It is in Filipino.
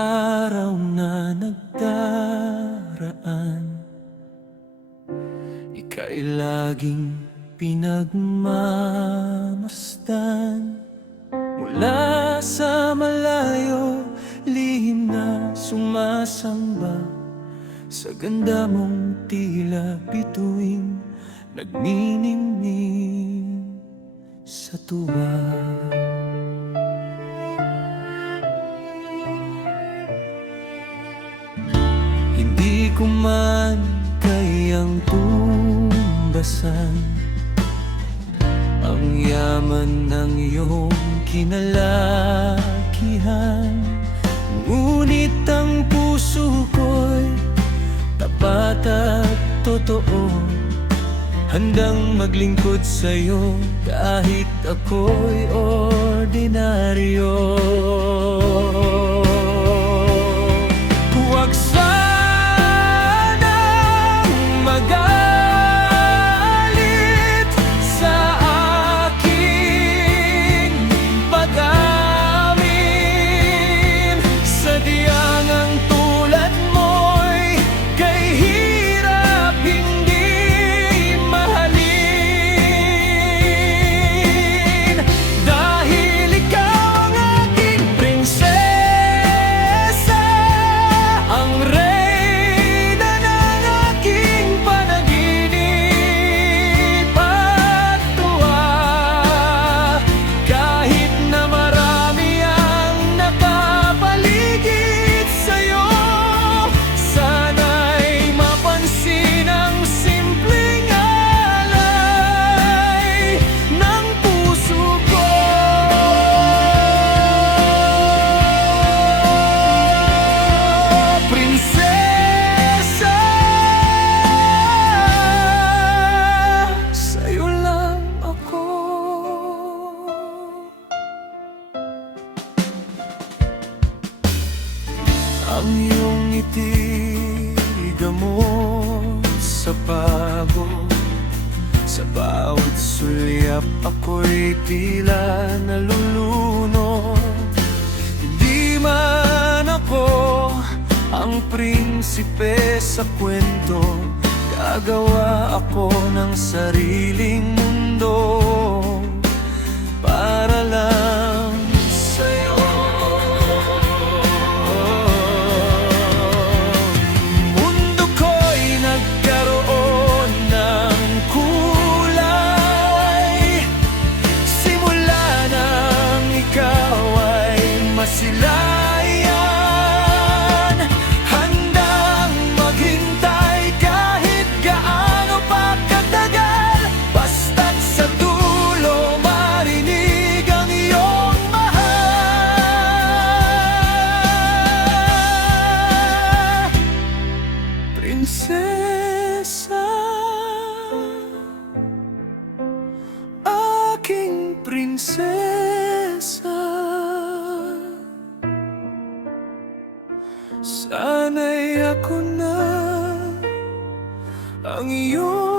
araw na nagdaraan, ika'y laging pinagmamasdan. Mula sa malayo, lihim na sumasamba sa ganda mong tila bituing nagniningning sa tuwa. Hindi ko man kayang tumbasan ang yaman ng iyong kinalakihan, ngunit ang puso ko'y tapat at totoo, handang maglingkod sa'yo kahit ako'y ordinaryo. Huwag sanang magalit sa aking pag-amin, sadyang ang tulad mo'y kay hirap hindi mahalin. Dahil ikaw ang aking prinsesa, ang reyna ng aking panaginip at tuwa. Kahit na marami ang nakapaligid sa'yo, sana'y mapansin ang simpleng alay ng puso ko. Prinsesa, sa'yo lang ako. Ang iyong ngiti, gamot sa pagod. Sa bawat sulyap ako'y tila nalulunod. Hindi man ako ang prinsipe sa kwento, gagawa ako ng sariling mundo para lang sa'yo. Mundo ko'y nagkaroon ng kulay simula nang ikaw ay masilayan. Handang maghintay kahit gaano pa katagal, basta't sa dulo marinig ang iyong mahal. Prinsesa, aking prinsesa, sana'y ako na ang iyong